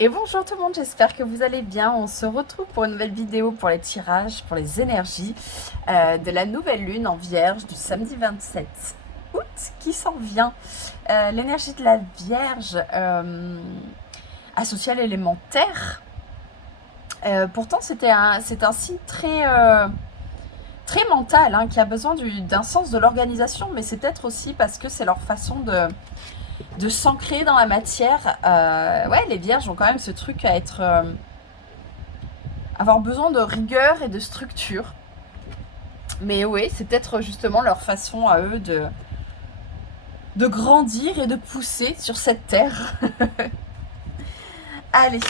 Et bonjour tout le monde, j'espère que vous allez bien. On se retrouve pour une nouvelle vidéo pour les tirages, pour les énergies de la nouvelle lune en Vierge du samedi 27 août qui s'en vient. L'énergie de la Vierge associée à l'élément terre. Pourtant, c'est un signe très mental hein, qui a besoin d'un sens de l'organisation, mais c'est peut-être aussi parce que c'est leur façon de s'ancrer dans la matière. Ouais, les vierges ont quand même ce truc à être, avoir besoin de rigueur et de structure. Mais oui, c'est peut-être justement leur façon à eux de grandir et de pousser sur cette terre. Allez,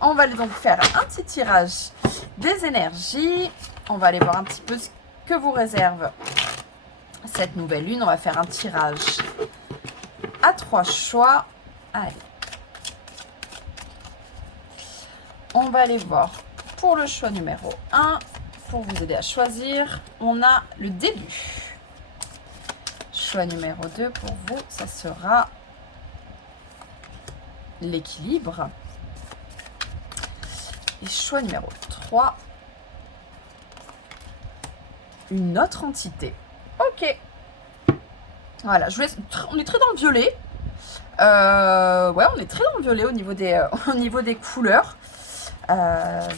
on va donc faire un petit tirage des énergies. On va aller voir un petit peu ce que vous réserve cette nouvelle lune. On va faire un tirage à 3 choix. Allez. On va aller voir pour le choix numéro 1. Pour vous aider à choisir, on a le début. Choix numéro 2 pour vous, ça sera l'équilibre. Et choix numéro 3, une autre entité. Ok. Voilà, on est très dans le violet. Ouais, on est très dans le violet au niveau des couleurs.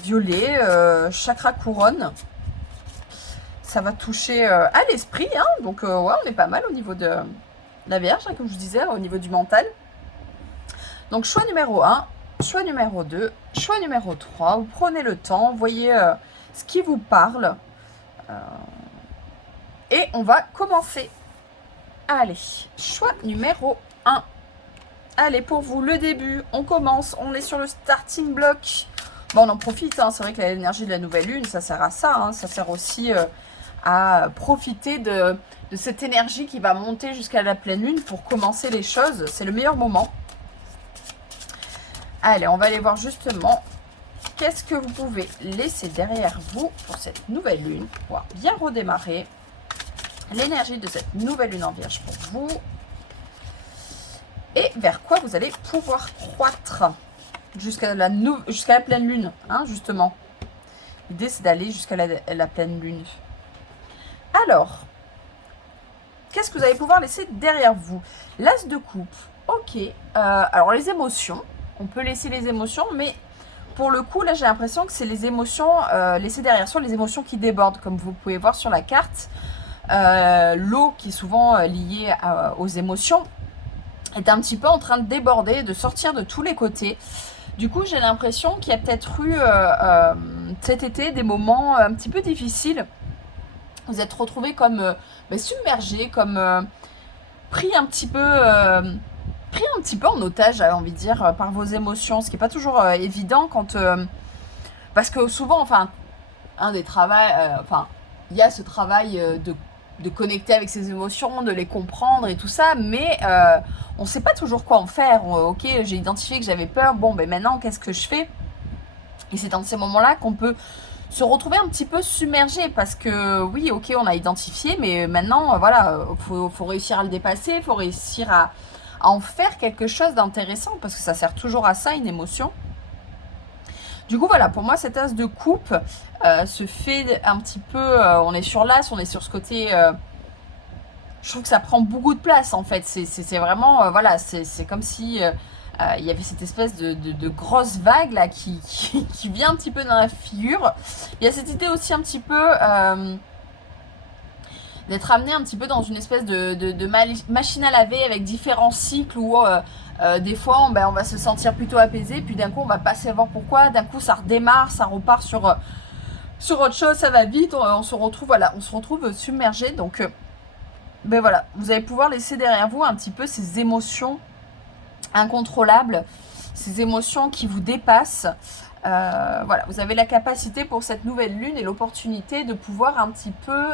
Violet, chakra couronne. Ça va toucher à l'esprit, hein, donc ouais, on est pas mal au niveau de la Vierge, hein, comme je vous disais, au niveau du mental. Donc choix numéro 1, choix numéro 2, choix numéro 3, vous prenez le temps, voyez ce qui vous parle. Et on va commencer. Allez, choix numéro 1. Allez, pour vous, le début, on commence, on est sur le starting block. Bon, on en profite, hein, c'est vrai que l'énergie de la nouvelle lune, ça sert à ça, hein, ça sert aussi à profiter de cette énergie qui va monter jusqu'à la pleine lune pour commencer les choses. C'est le meilleur moment. Allez, on va aller voir justement qu'est-ce que vous pouvez laisser derrière vous pour cette nouvelle lune, pour pouvoir bien redémarrer l'énergie de cette nouvelle lune en Vierge pour vous. Et vers quoi vous allez pouvoir croître jusqu'à la pleine lune, hein, justement. L'idée, c'est d'aller jusqu'à la pleine lune. Alors, qu'est-ce que vous allez pouvoir laisser derrière vous? L'as de coupe, ok. Alors, les émotions, on peut laisser les émotions, mais pour le coup, là, j'ai l'impression que c'est les émotions laissées derrière soi, les émotions qui débordent, comme vous pouvez voir sur la carte. L'eau, qui est souvent liée aux émotions, est un petit peu en train de déborder, de sortir de tous les côtés. Du coup, j'ai l'impression qu'il y a peut-être eu cet été des moments un petit peu difficiles. Vous êtes retrouvés comme submergés, comme pris un petit peu en otage, j'avais envie de dire, par vos émotions, ce qui n'est pas toujours évident quand parce que souvent, enfin, un des travails, enfin, il y a ce travail de connecter avec ses émotions, de les comprendre et tout ça, mais on ne sait pas toujours quoi en faire. Ok, j'ai identifié que j'avais peur, bon, ben maintenant, qu'est-ce que je fais? Et c'est dans ces moments-là qu'on peut se retrouver un petit peu submergé, parce que oui, ok, on a identifié, mais maintenant, voilà, faut réussir à le dépasser, il faut réussir à en faire quelque chose d'intéressant, parce que ça sert toujours à ça, une émotion. Du coup, voilà, pour moi, cet as de coupe se fait un petit peu... on est sur l'as, on est sur ce côté... je trouve que ça prend beaucoup de place, en fait. C'est vraiment... voilà, c'est comme si il y avait cette espèce de grosse vague, là, qui vient un petit peu dans la figure. Il y a cette idée aussi un petit peu... d'être amené un petit peu dans une espèce de machine à laver avec différents cycles où des fois on va se sentir plutôt apaisé, puis d'un coup on va pas savoir pourquoi, d'un coup ça redémarre, ça repart sur autre chose, ça va vite, on se retrouve submergé. Donc ben voilà, vous allez pouvoir laisser derrière vous un petit peu ces émotions incontrôlables, ces émotions qui vous dépassent. Voilà, vous avez la capacité pour cette nouvelle lune et l'opportunité de pouvoir un petit peu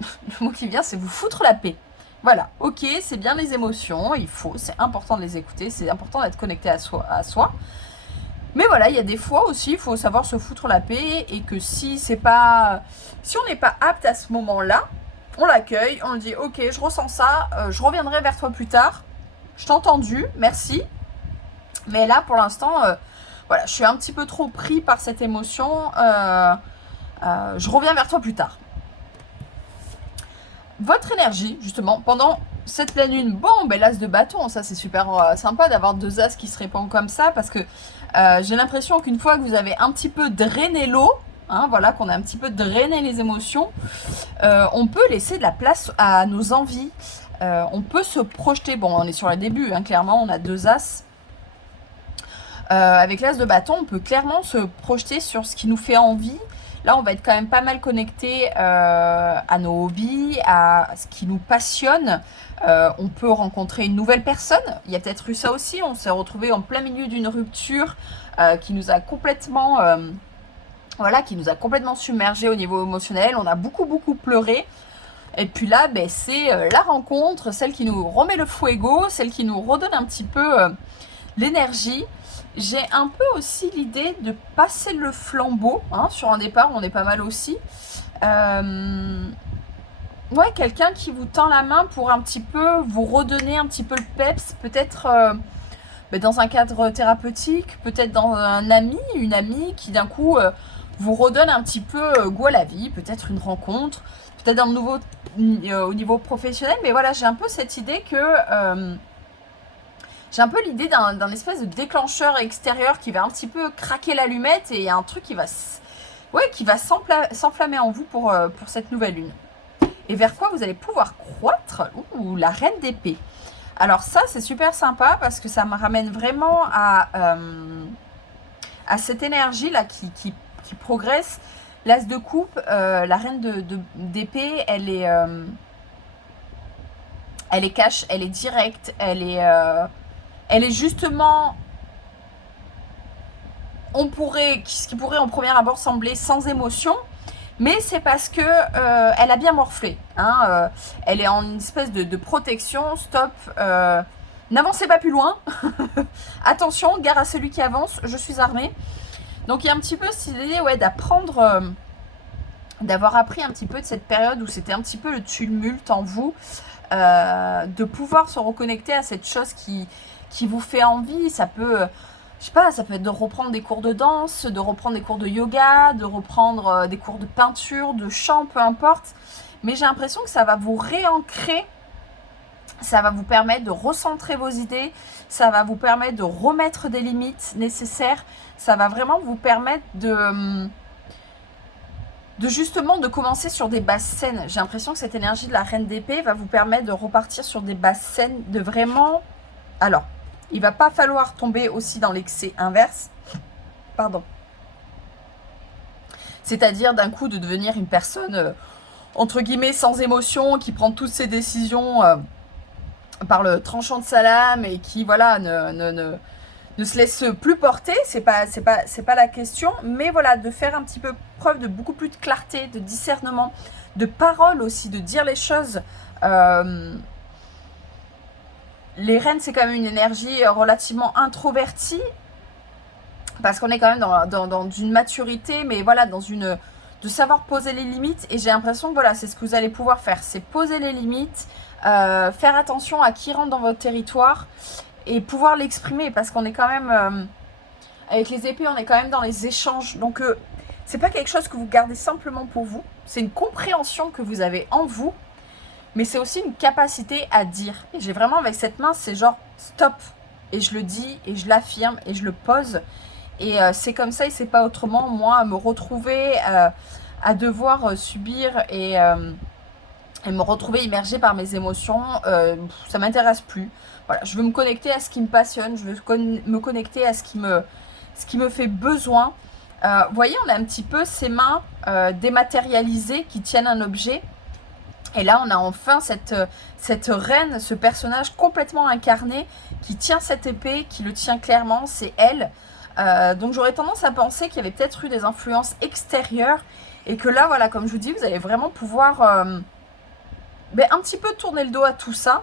le mot qui vient, c'est vous foutre la paix. Voilà, ok, c'est bien les émotions, c'est important de les écouter, c'est important d'être connecté à soi. Mais voilà, il y a des fois aussi, il faut savoir se foutre la paix, et que si on n'est pas apte à ce moment-là, on l'accueille, on dit ok, je ressens ça, je reviendrai vers toi plus tard, je t'ai entendu, merci. Mais là, pour l'instant, voilà, je suis un petit peu trop pris par cette émotion. Je reviens vers toi plus tard. Votre énergie, justement, pendant cette pleine lune, bon, ben l'as de bâton, ça c'est super sympa d'avoir deux as qui se répandent comme ça, parce que j'ai l'impression qu'une fois que vous avez un petit peu drainé l'eau, hein, voilà, qu'on a un petit peu drainé les émotions, on peut laisser de la place à nos envies, on peut se projeter, bon, on est sur le début, hein, clairement, on a deux as. Avec l'as de bâton, on peut clairement se projeter sur ce qui nous fait envie. Là, on va être quand même pas mal connecté à nos hobbies, à ce qui nous passionne. On peut rencontrer une nouvelle personne. Il y a peut-être eu ça aussi. On s'est retrouvé en plein milieu d'une rupture qui nous a complètement, qui nous a complètement submergé au niveau émotionnel. On a beaucoup pleuré. Et puis là, ben, c'est la rencontre, celle qui nous remet le fuego, celle qui nous redonne un petit peu l'énergie. J'ai un peu aussi l'idée de passer le flambeau, hein, sur un départ, on est pas mal aussi. Ouais, quelqu'un qui vous tend la main pour un petit peu vous redonner un petit peu le peps, peut-être dans un cadre thérapeutique, peut-être dans un ami, une amie qui d'un coup vous redonne un petit peu goût à la vie, peut-être une rencontre, peut-être au niveau professionnel, mais voilà, j'ai un peu cette idée que... j'ai un peu l'idée d'un espèce de déclencheur extérieur qui va un petit peu craquer l'allumette et il y a un truc qui va s'enflammer en vous pour cette nouvelle lune. Et vers quoi vous allez pouvoir croître? Ouh, la reine d'épée. Alors ça, c'est super sympa parce que ça me ramène vraiment à cette énergie-là qui progresse. L'as de coupe, la reine d'épée, elle est cash, elle est directe, elle est justement, ce qui pourrait en premier abord sembler sans émotion, mais c'est parce que elle a bien morflé. Hein, elle est en une espèce de protection, stop, n'avancez pas plus loin, attention, gare à celui qui avance, je suis armée. Donc il y a un petit peu cette idée d'apprendre, d'avoir appris un petit peu de cette période où c'était un petit peu le tumulte en vous, de pouvoir se reconnecter à cette chose qui vous fait envie. Ça peut, je sais pas, ça peut être de reprendre des cours de danse, de reprendre des cours de yoga, de reprendre des cours de peinture, de chant, peu importe. Mais j'ai l'impression que ça va vous réancrer, ça va vous permettre de recentrer vos idées, ça va vous permettre de remettre des limites nécessaires, ça va vraiment vous permettre de justement de commencer sur des bases saines. J'ai l'impression que cette énergie de la reine d'épée va vous permettre de repartir sur des bases saines, de vraiment... Alors, il va pas falloir tomber aussi dans l'excès inverse. Pardon. C'est-à-dire d'un coup de devenir une personne, entre guillemets, sans émotion, qui prend toutes ses décisions par le tranchant de sa lame et qui, voilà, ne se laisse plus porter, c'est pas la question, mais voilà, de faire un petit peu preuve de beaucoup plus de clarté, de discernement, de parole aussi, de dire les choses. Les reines, c'est quand même une énergie relativement introvertie, parce qu'on est quand même dans une maturité, mais voilà, de savoir poser les limites, et j'ai l'impression que voilà, c'est ce que vous allez pouvoir faire, c'est poser les limites, faire attention à qui rentre dans votre territoire, et pouvoir l'exprimer, parce qu'on est quand même, avec les épées, on est quand même dans les échanges, donc c'est pas quelque chose que vous gardez simplement pour vous, c'est une compréhension que vous avez en vous, mais c'est aussi une capacité à dire. Et j'ai vraiment avec cette main, c'est genre stop. Et je le dis, et je l'affirme, et je le pose. Et c'est comme ça, et c'est pas autrement. Moi, à me retrouver, à devoir subir et me retrouver immergée par mes émotions, ça m'intéresse plus. Voilà, je veux me connecter à ce qui me passionne, je veux me connecter à ce qui me fait besoin. Vous voyez, on a un petit peu ces mains dématérialisées qui tiennent un objet. Et là, on a enfin cette reine, ce personnage complètement incarné qui tient cette épée, qui le tient clairement, c'est elle. Donc j'aurais tendance à penser qu'il y avait peut-être eu des influences extérieures et que là, voilà, comme je vous dis, vous allez vraiment pouvoir un petit peu tourner le dos à tout ça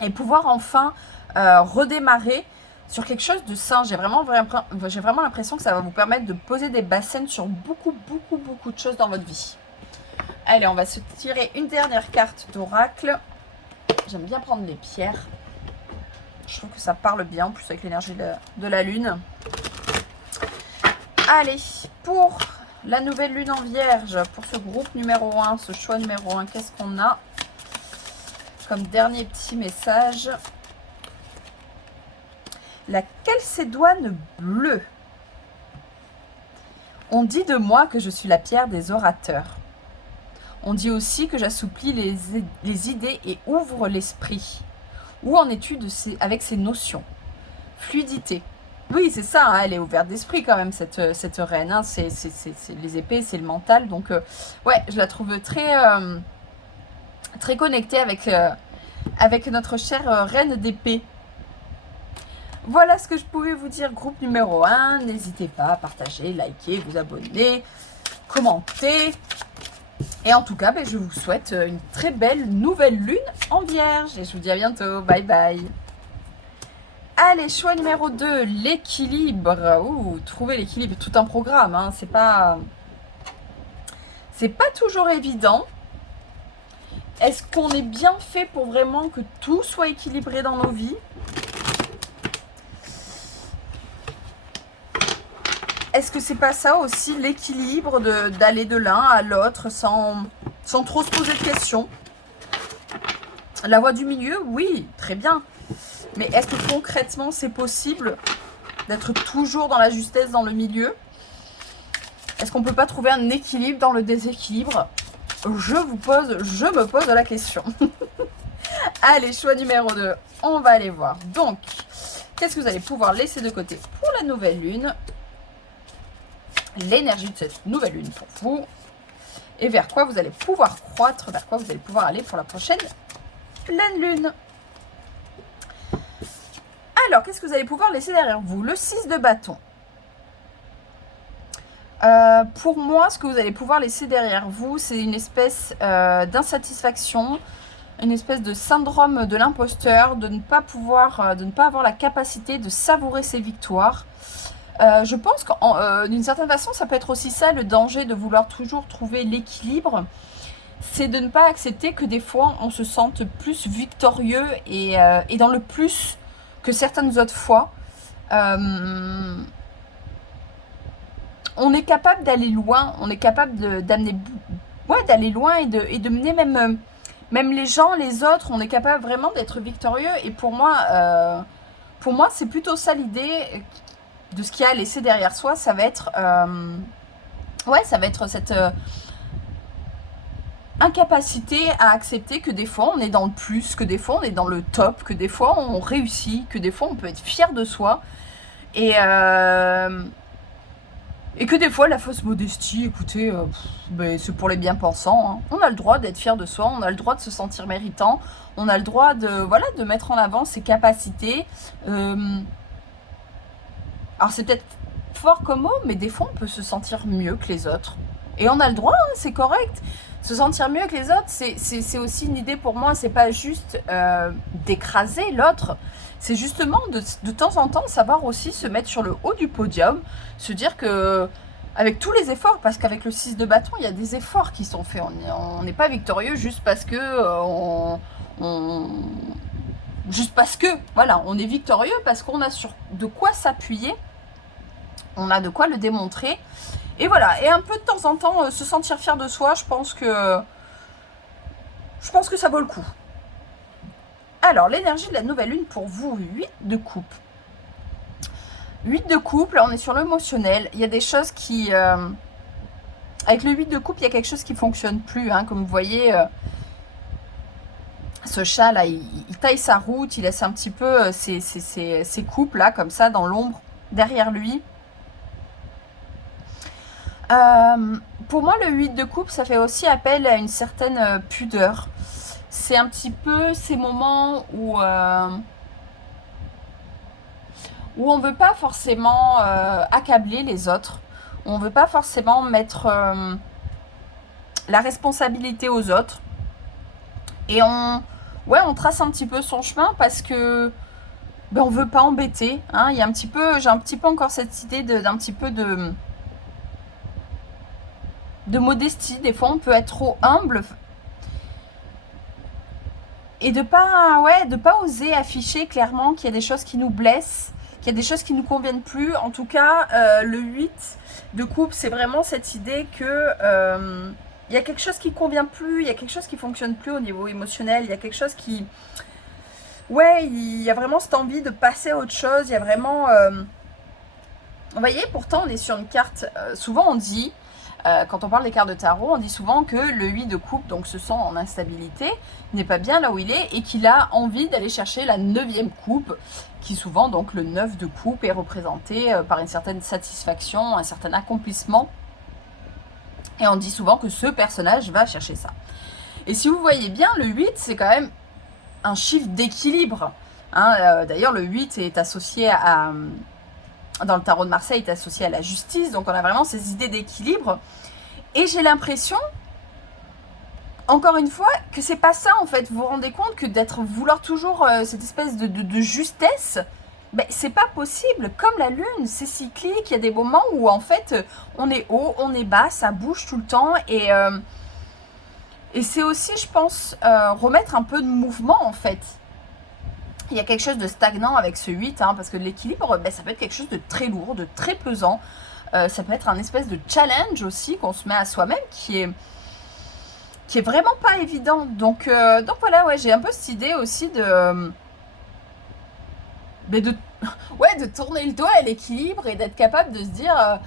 et pouvoir enfin redémarrer sur quelque chose de sain. J'ai vraiment l'impression que ça va vous permettre de poser des bassines sur beaucoup de choses dans votre vie. Allez, on va se tirer une dernière carte d'oracle. J'aime bien prendre les pierres. Je trouve que ça parle bien, en plus avec l'énergie de la lune. Allez, pour la nouvelle lune en vierge, pour ce groupe numéro 1, ce choix numéro 1, qu'est-ce qu'on a comme dernier petit message? La calcédoine bleue. On dit de moi que je suis la pierre des orateurs. On dit aussi que j'assouplis les idées et ouvre l'esprit. Où en es-tu avec ces notions? Fluidité. Oui, c'est ça, hein, elle est ouverte d'esprit quand même, cette reine. Hein, c'est les épées, c'est le mental. Donc, ouais, je la trouve très, très connectée avec notre chère reine d'épée. Voilà ce que je pouvais vous dire, groupe numéro 1. N'hésitez pas à partager, liker, vous abonner, commenter. Et en tout cas, je vous souhaite une très belle nouvelle lune en vierge. Et je vous dis à bientôt. Bye bye. Allez, choix numéro 2, l'équilibre. Ouh, trouver l'équilibre, tout un programme. Hein. C'est pas toujours évident. Est-ce qu'on est bien fait pour vraiment que tout soit équilibré dans nos vies? Est-ce que c'est pas ça aussi, l'équilibre d'aller de l'un à l'autre sans trop se poser de questions? La voie du milieu, oui, très bien. Mais est-ce que concrètement c'est possible d'être toujours dans la justesse dans le milieu? Est-ce qu'on ne peut pas trouver un équilibre dans le déséquilibre? Je me pose la question. Allez, choix numéro 2, on va aller voir. Donc, qu'est-ce que vous allez pouvoir laisser de côté pour la nouvelle lune? L'énergie de cette nouvelle lune pour vous. Et vers quoi vous allez pouvoir croître, vers quoi vous allez pouvoir aller pour la prochaine pleine lune. Alors, qu'est-ce que vous allez pouvoir laisser derrière vous? Le 6 de bâton. Pour moi, ce que vous allez pouvoir laisser derrière vous, c'est une espèce d'insatisfaction, une espèce de syndrome de l'imposteur, de ne pas avoir la capacité de savourer ses victoires. Je pense que d'une certaine façon, ça peut être aussi ça, le danger de vouloir toujours trouver l'équilibre. C'est de ne pas accepter que des fois, on se sente plus victorieux et dans le plus que certaines autres fois. On est capable d'aller loin, on est capable d'aller loin et de mener même les gens, les autres, on est capable vraiment d'être victorieux. Et pour moi c'est plutôt ça l'idée de ce qu'il y a à laisser derrière soi. Ça va être cette incapacité à accepter que des fois on est dans le plus, que des fois on est dans le top, que des fois on réussit, que des fois on peut être fier de soi. Et que des fois, la fausse modestie, écoutez, c'est pour les bien-pensants. Hein. On a le droit d'être fier de soi, on a le droit de se sentir méritant, on a le droit de mettre en avant ses capacités. Alors, c'est peut-être fort comme mot, mais des fois, on peut se sentir mieux que les autres. Et on a le droit, hein, c'est correct. Se sentir mieux que les autres, c'est aussi une idée pour moi. C'est pas juste d'écraser l'autre. C'est justement de temps en temps savoir aussi se mettre sur le haut du podium, se dire que avec tous les efforts, parce qu'avec le 6 de bâton, il y a des efforts qui sont faits. On n'est pas victorieux juste parce que voilà, on est victorieux parce qu'on a de quoi s'appuyer, on a de quoi le démontrer. Et voilà, et un peu de temps en temps, se sentir fier de soi, je pense que ça vaut le coup. Alors, l'énergie de la nouvelle lune pour vous, 8 de coupe. 8 de coupe, là on est sur l'émotionnel. Il y a des choses qui... avec le 8 de coupe, il y a quelque chose qui ne fonctionne plus. Hein, comme vous voyez, ce chat là, il taille sa route, il laisse un petit peu ses coupes là, comme ça, dans l'ombre, derrière lui. Pour moi, le 8 de coupe, ça fait aussi appel à une certaine pudeur. C'est un petit peu ces moments où on ne veut pas forcément accabler les autres. On ne veut pas forcément mettre la responsabilité aux autres. Et on trace un petit peu son chemin parce que on ne veut pas embêter. Hein. J'ai un petit peu encore cette idée d'un petit peu de modestie. Des fois, on peut être trop humble. et de pas oser afficher clairement qu'il y a des choses qui nous blessent, qu'il y a des choses qui nous conviennent plus. En tout cas, le 8 de coupe, c'est vraiment cette idée que il y a quelque chose qui convient plus, il y a quelque chose qui fonctionne plus au niveau émotionnel, il y a quelque chose qui... Ouais, il y a vraiment cette envie de passer à autre chose, il y a vraiment... Vous voyez, pourtant, on est sur une carte... souvent, on dit... quand on parle des cartes de tarot, on dit souvent que le 8 de coupe, donc se sent en instabilité, n'est pas bien là où il est et qu'il a envie d'aller chercher la 9e coupe, qui souvent, donc le 9 de coupe, est représenté par une certaine satisfaction, un certain accomplissement. Et on dit souvent que ce personnage va chercher ça. Et si vous voyez bien, le 8, c'est quand même un chiffre d'équilibre. Hein, d'ailleurs, le 8 est associé à... dans le tarot de Marseille, est associé à la justice. Donc, on a vraiment ces idées d'équilibre. Et j'ai l'impression, encore une fois, que c'est pas ça, en fait. Vous vous rendez compte que vouloir toujours cette espèce de justesse, ben, c'est pas possible. Comme la lune, c'est cyclique. Il y a des moments où, en fait, on est haut, on est bas, ça bouge tout le temps. Et c'est aussi, je pense, remettre un peu de mouvement, en fait. Il y a quelque chose de stagnant avec ce 8, hein, parce que l'équilibre, ben, ça peut être quelque chose de très lourd, de très pesant. Ça peut être un espèce de challenge aussi qu'on se met à soi-même qui est vraiment pas évident. Donc voilà, ouais, j'ai un peu cette idée aussi de tourner le doigt à l'équilibre et d'être capable de se dire...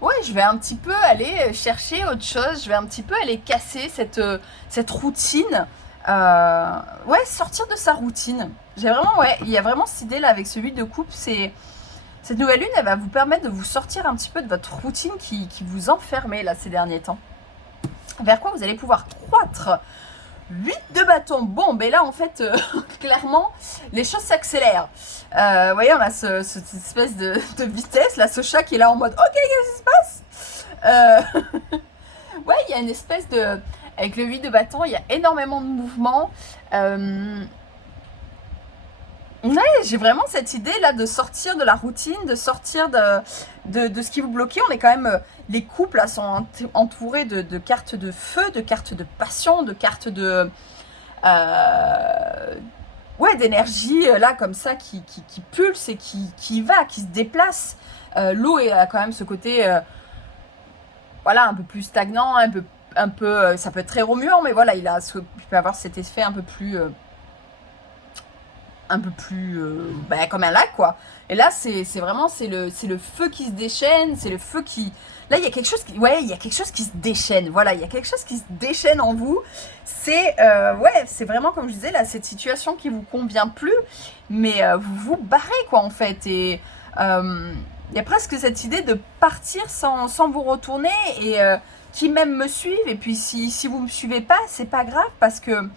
ouais, je vais un petit peu aller chercher autre chose, je vais un petit peu aller casser cette routine. Ouais, sortir de sa routine. Il y a vraiment cette idée là avec ce 8 de coupe, cette nouvelle lune, elle va vous permettre de vous sortir un petit peu de votre routine qui vous enfermait là ces derniers temps. Vers quoi vous allez pouvoir croître. 8 de bâton. Bon, ben là en fait, clairement, les choses s'accélèrent. Vous voyez, on a cette espèce de vitesse, là, ce chat qui est là en mode, ok, qu'est-ce qui se passe? Ouais, il y a une espèce de... Avec le 8 de bâton, il y a énormément de mouvements. Ouais, j'ai vraiment cette idée là de sortir de la routine, de sortir de ce qui vous bloquait. On est quand même... les couples là sont entourés de cartes de feu, de cartes de passion, de cartes de... ouais, d'énergie là comme ça qui pulse et qui se déplace. L'eau a quand même ce côté... voilà, un peu plus stagnant, un peu ça peut être très remuant, mais voilà, il peut avoir cet effet un peu plus comme un lac, quoi. Et là, c'est vraiment, c'est le feu qui se déchaîne, c'est le feu qui... Là, il y a quelque chose il y a quelque chose qui se déchaîne, voilà, il y a quelque chose qui se déchaîne en vous. C'est, ouais, c'est vraiment, comme je disais, là, cette situation qui vous convient plus, mais vous vous barrez, quoi, en fait, et... il y a presque cette idée de partir sans vous retourner et qui même me suivent. Et puis si vous ne me suivez pas, c'est pas grave parce que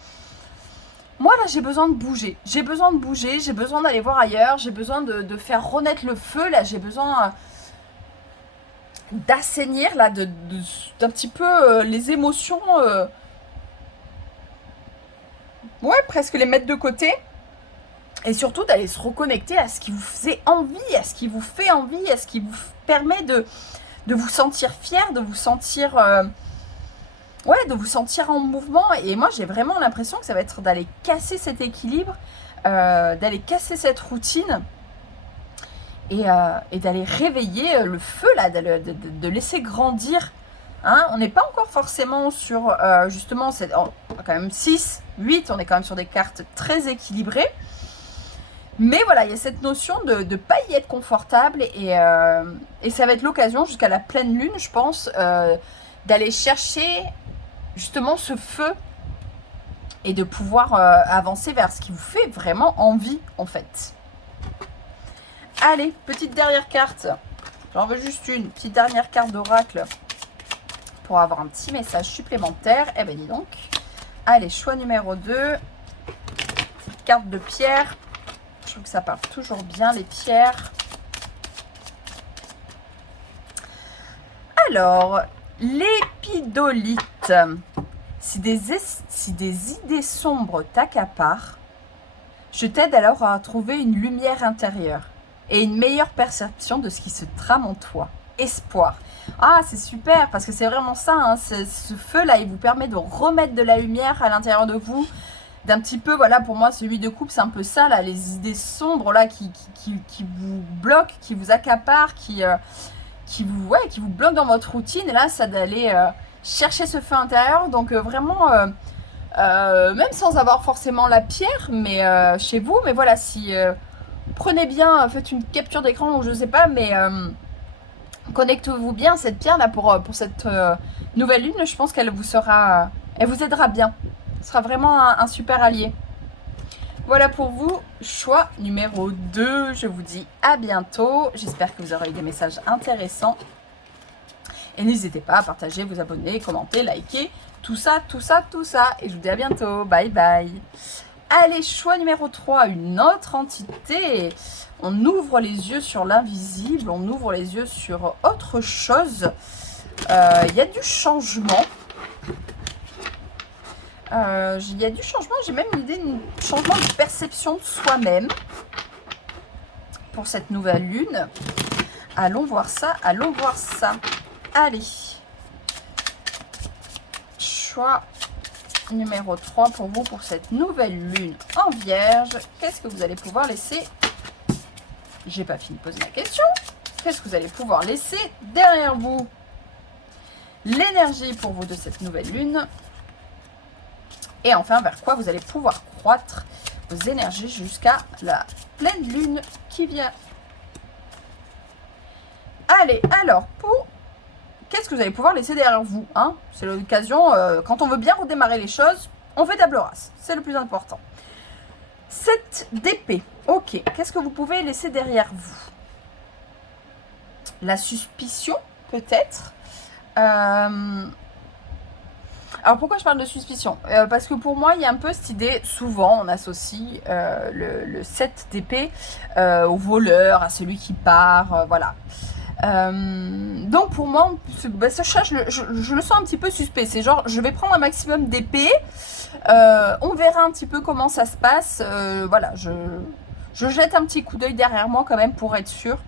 moi là j'ai besoin de bouger. J'ai besoin de bouger, j'ai besoin d'aller voir ailleurs, j'ai besoin de faire renaître le feu. Là j'ai besoin d'assainir là, d'un petit peu les émotions. Ouais, presque les mettre de côté. Et surtout d'aller se reconnecter à ce qui vous faisait envie, à ce qui vous fait envie, à ce qui vous permet de vous sentir fier, de vous sentir... ouais, de vous sentir en mouvement. Et moi, j'ai vraiment l'impression que ça va être d'aller casser cet équilibre, d'aller casser cette routine et d'aller réveiller le feu, là, de laisser grandir. Hein, on n'est pas encore forcément sur, justement, on a quand même 6, 8, on est quand même sur des cartes très équilibrées. Mais voilà, il y a cette notion de ne pas y être confortable et ça va être l'occasion jusqu'à la pleine lune, je pense, d'aller chercher justement ce feu et de pouvoir avancer vers ce qui vous fait vraiment envie en fait. Allez, petite dernière carte. J'en veux juste une petite dernière carte d'oracle pour avoir un petit message supplémentaire. Eh ben dis donc. Allez, choix numéro 2. Carte de pierre. Je trouve que ça part toujours bien, les pierres. Alors, l'épidolite. Si des idées sombres t'accaparent, je t'aide alors à trouver une lumière intérieure et une meilleure perception de ce qui se trame en toi. Espoir. Ah, c'est super, parce que c'est vraiment ça, hein, ce feu-là, il vous permet de remettre de la lumière à l'intérieur de vous, d'un petit peu, voilà, pour moi, celui de coupe, c'est un peu ça, là, les idées sombres, là, qui vous bloquent, qui vous accaparent, qui vous bloquent dans votre routine. Et là, ça d'aller chercher ce feu intérieur. Donc, vraiment, même sans avoir forcément la pierre, mais chez vous, mais voilà, si prenez bien, faites une capture d'écran ou je sais pas, mais connectez-vous bien à cette pierre là pour cette nouvelle lune. Je pense qu'elle vous sera, elle vous aidera bien. Ce sera vraiment un super allié. Voilà pour vous, choix numéro 2. Je vous dis à bientôt. J'espère que vous aurez eu des messages intéressants. Et n'hésitez pas à partager, vous abonner, commenter, liker, tout ça, tout ça, tout ça. Et je vous dis à bientôt. Bye bye. Allez, choix numéro 3, une autre entité. On ouvre les yeux sur l'invisible, on ouvre les yeux sur autre chose. Il y a du changement. Il y a du changement, j'ai même l'idée d'un changement de perception de soi-même pour cette nouvelle lune. Allons voir ça, allons voir ça. Allez. Choix numéro 3 pour vous pour cette nouvelle lune en vierge. Qu'est-ce que vous allez pouvoir laisser? J'ai pas fini de poser ma question. Qu'est-ce que vous allez pouvoir laisser derrière vous? L'énergie pour vous de cette nouvelle lune. Et enfin, vers quoi vous allez pouvoir croître vos énergies jusqu'à la pleine lune qui vient. Allez, alors, pour... Qu'est-ce que vous allez pouvoir laisser derrière vous, hein? C'est l'occasion, quand on veut bien redémarrer les choses, on fait table rase. C'est le plus important. 7 d'épée. Ok, qu'est-ce que vous pouvez laisser derrière vous? La suspicion, peut-être. Alors, pourquoi je parle de suspicion? Parce que pour moi, il y a un peu cette idée, souvent, on associe le 7 d'épée au voleur, à celui qui part, voilà. Donc pour moi, ce chat, je le sens un petit peu suspect. C'est genre, je vais prendre un maximum d'épée. On verra un petit peu comment ça se passe. Voilà, je jette un petit coup d'œil derrière moi quand même pour être sûr.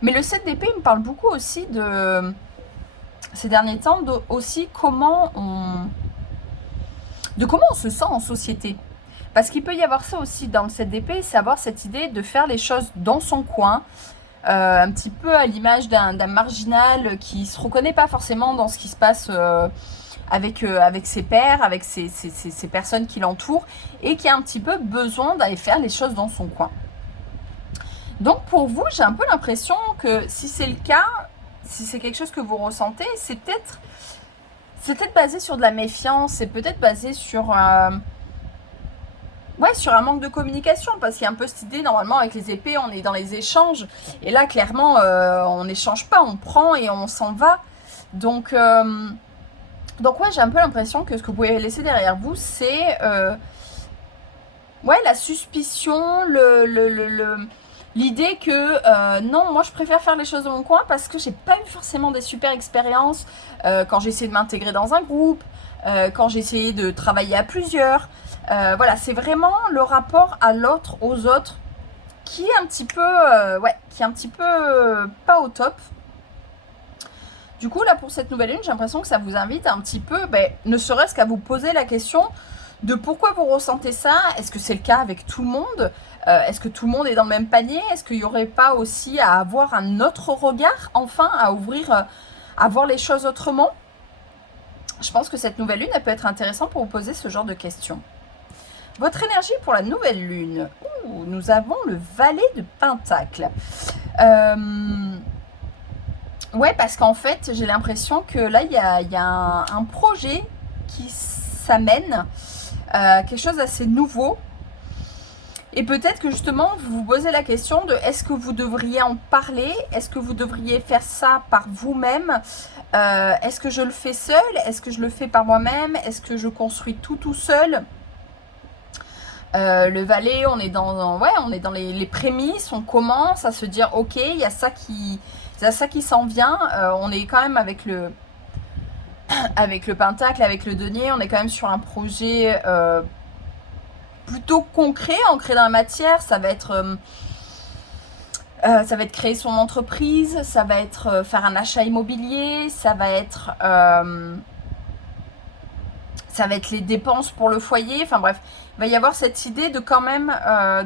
Mais le 7 d'épée, il me parle beaucoup aussi de ces derniers temps, aussi comment on se sent en société. Parce qu'il peut y avoir ça aussi dans le 7 d'épée, c'est avoir cette idée de faire les choses dans son coin. Un petit peu à l'image d'un marginal qui ne se reconnaît pas forcément dans ce qui se passe avec ses pairs, avec ces personnes qui l'entourent, et qui a un petit peu besoin d'aller faire les choses dans son coin. Donc pour vous, j'ai un peu l'impression que si c'est le cas, si c'est quelque chose que vous ressentez, c'est peut-être basé sur de la méfiance, c'est peut-être basé sur... sur un manque de communication, parce qu'il y a un peu cette idée, normalement, avec les épées, on est dans les échanges. Et là, clairement, on n'échange pas, on prend et on s'en va. Donc ouais, j'ai un peu l'impression que ce que vous pouvez laisser derrière vous, c'est la suspicion, l'idée que non, moi je préfère faire les choses dans mon coin parce que j'ai pas eu forcément des super expériences quand j'ai essayé de m'intégrer dans un groupe, quand j'ai essayé de travailler à plusieurs. Voilà, c'est vraiment le rapport à l'autre, aux autres, qui est un petit peu, pas au top. Du coup, là, pour cette nouvelle lune, j'ai l'impression que ça vous invite un petit peu, ne serait-ce qu'à vous poser la question de pourquoi vous ressentez ça. Est-ce que c'est le cas avec tout le monde? Est-ce que tout le monde est dans le même panier? Est-ce qu'il n'y aurait pas aussi à avoir un autre regard, enfin, à ouvrir, à voir les choses autrement? Je pense que cette nouvelle lune, elle peut être intéressante pour vous poser ce genre de questions. Votre énergie pour la nouvelle lune. Ouh, nous avons le valet de Pentacle. Ouais, parce qu'en fait, j'ai l'impression que là, il y a un projet qui s'amène, quelque chose d'assez nouveau. Et peut-être que justement, vous vous posez la question de est-ce que vous devriez en parler? Est-ce que vous devriez faire ça par vous-même? Est-ce que je le fais seul? Est-ce que je le fais par moi-même? Est-ce que je construis tout seul? Le valet, on est dans les prémices, on commence à se dire ok, il y a ça qui s'en vient. On est quand même avec le pentacle, avec le denier, on est quand même sur un projet plutôt concret, ancré dans la matière. Ça va être créer son entreprise, ça va être faire un achat immobilier, ça va être ça va être les dépenses pour le foyer. Enfin bref, il va y avoir cette idée de quand même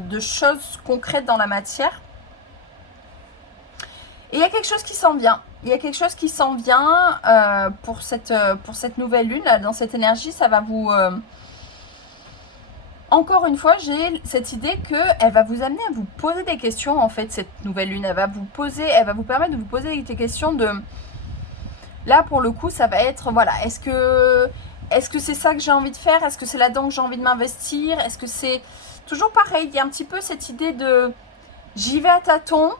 de choses concrètes dans la matière. Et il y a quelque chose qui s'en vient. Il y a quelque chose qui s'en vient pour cette nouvelle lune. Là, dans cette énergie, ça va vous... Encore une fois, j'ai cette idée qu'elle va vous amener à vous poser des questions, en fait, cette nouvelle lune. Elle va vous permettre de vous poser des questions de... Là, pour le coup, ça va être, voilà, est-ce que c'est ça que j'ai envie de faire? Est-ce que c'est là-dedans que j'ai envie de m'investir? Est-ce que c'est... Toujours pareil, il y a un petit peu cette idée de... J'y vais à tâtons.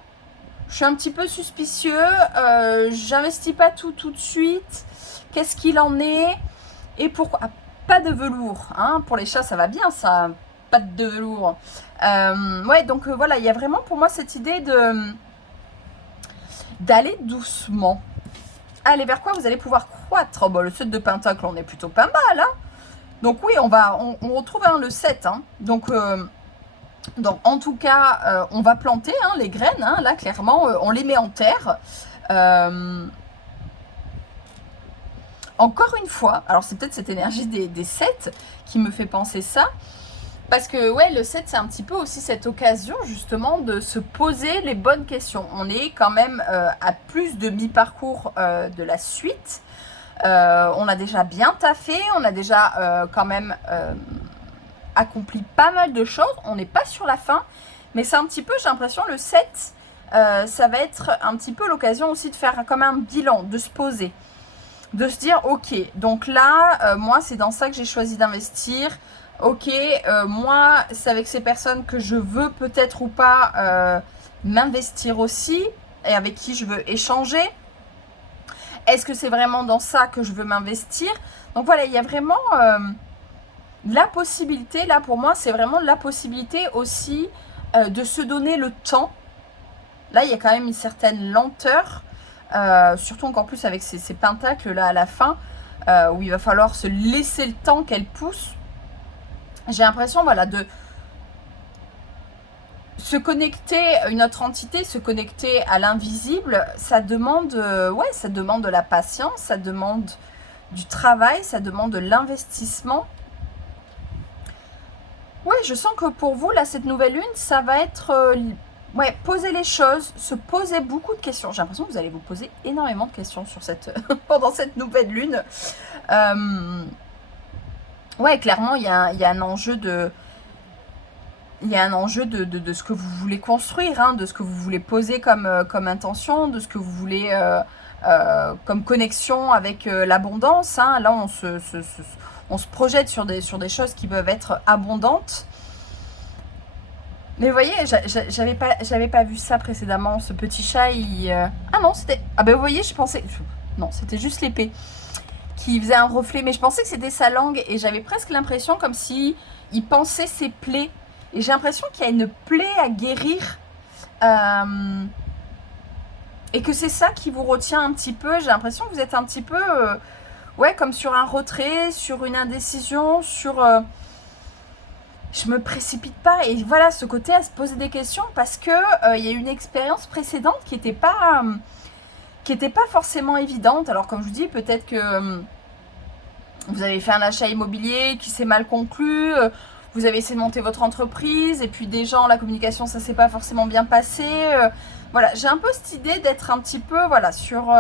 Je suis un petit peu suspicieux, j'investis pas tout de suite, qu'est-ce qu'il en est, et pourquoi pas de velours, hein, pour les chats ça va bien ça, pas de velours. Ouais, donc voilà, il y a vraiment pour moi cette idée d'aller doucement. Allez, vers quoi vous allez pouvoir croître? Oh, bah, le 7 de pentacle, on est plutôt pas mal, hein. Donc oui, on retrouve le 7, hein. Donc en tout cas, on va planter les graines, hein, là clairement, on les met en terre. Encore une fois, alors c'est peut-être cette énergie des 7 qui me fait penser ça, parce que ouais, le 7 c'est un petit peu aussi cette occasion justement de se poser les bonnes questions. On est quand même à plus de mi-parcours de la suite. On a déjà bien taffé, on a déjà quand même... accompli pas mal de choses, on n'est pas sur la fin, mais c'est un petit peu, j'ai l'impression, le 7, ça va être un petit peu l'occasion aussi de faire comme un bilan, de se poser, de se dire, ok, donc là, moi, c'est dans ça que j'ai choisi d'investir, ok, moi, c'est avec ces personnes que je veux peut-être ou pas m'investir aussi, et avec qui je veux échanger. Est-ce que c'est vraiment dans ça que je veux m'investir? Donc voilà, il y a vraiment... la possibilité, là pour moi, c'est vraiment la possibilité aussi de se donner le temps. Là, il y a quand même une certaine lenteur, surtout encore plus avec ces pentacles là à la fin, où il va falloir se laisser le temps qu'elle pousse. J'ai l'impression, voilà, de se connecter à une autre entité, se connecter à l'invisible, ça demande, ouais, ça demande de la patience, ça demande du travail, ça demande de l'investissement. Ouais, je sens que pour vous, là, cette nouvelle lune, ça va être... ouais, poser les choses, se poser beaucoup de questions. J'ai l'impression que vous allez vous poser énormément de questions sur pendant cette nouvelle lune. Ouais, clairement, il y a un enjeu de... Il y a un enjeu de ce que vous voulez construire, hein, de ce que vous voulez poser comme intention, de ce que vous voulez comme connexion avec l'abondance. Hein. Là, on se projette sur des choses qui peuvent être abondantes. Mais vous voyez, j'avais pas vu ça précédemment, ce petit chat, ah non, c'était... Ah ben vous voyez, je pensais... Non, c'était juste l'épée qui faisait un reflet, mais je pensais que c'était sa langue, et j'avais presque l'impression comme si il pensait ses plaies. Et j'ai l'impression qu'il y a une plaie à guérir, et que c'est ça qui vous retient un petit peu. J'ai l'impression que vous êtes un petit peu... ouais, comme sur un retrait, sur une indécision, sur... je me précipite pas. Et voilà, ce côté à se poser des questions parce que il y a une expérience précédente qui n'était pas forcément évidente. Alors comme je vous dis, peut-être que vous avez fait un achat immobilier qui s'est mal conclu, vous avez essayé de monter votre entreprise et puis des gens, la communication, ça s'est pas forcément bien passé. Voilà, j'ai un peu cette idée d'être un petit peu, voilà, sur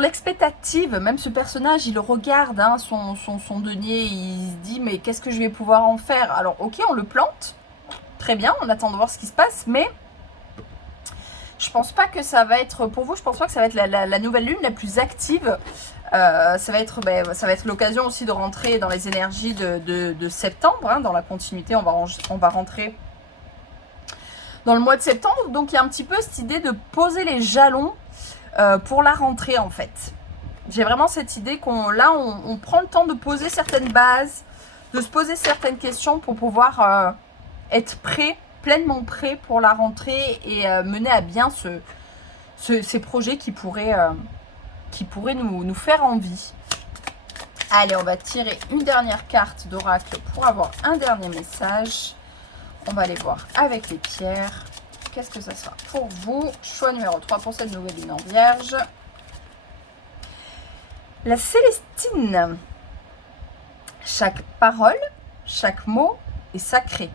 l'expectative. Même ce personnage, il regarde hein, son denier, il se dit mais qu'est-ce que je vais pouvoir en faire? Alors ok, on le plante, très bien, on attend de voir ce qui se passe, mais je pense pas que ça va être, pour vous, je pense pas que ça va être la nouvelle lune la plus active. Ça va être l'occasion aussi de rentrer dans les énergies de septembre, hein, dans la continuité, on va rentrer dans le mois de septembre, donc il y a un petit peu cette idée de poser les jalons pour la rentrée en fait. J'ai vraiment cette idée on prend le temps de poser certaines bases, de se poser certaines questions pour pouvoir être prêt, pleinement prêt pour la rentrée et mener à bien ces projets qui pourraient nous faire envie. Allez, on va tirer une dernière carte d'oracle pour avoir un dernier message. On va aller voir avec les pierres. Qu'est-ce que ça sera pour vous? Choix numéro 3 pour cette nouvelle lune en vierge. La Célestine. Chaque parole, chaque mot est sacré.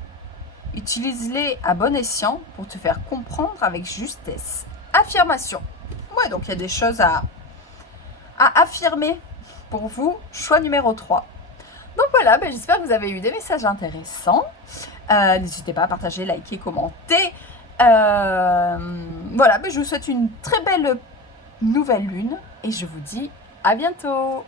Utilise-les à bon escient pour te faire comprendre avec justesse. Affirmation. Ouais, donc il y a des choses à affirmer pour vous. Choix numéro 3. Donc voilà, j'espère que vous avez eu des messages intéressants. N'hésitez pas à partager, liker, commenter. Voilà, je vous souhaite une très belle nouvelle lune et je vous dis à bientôt.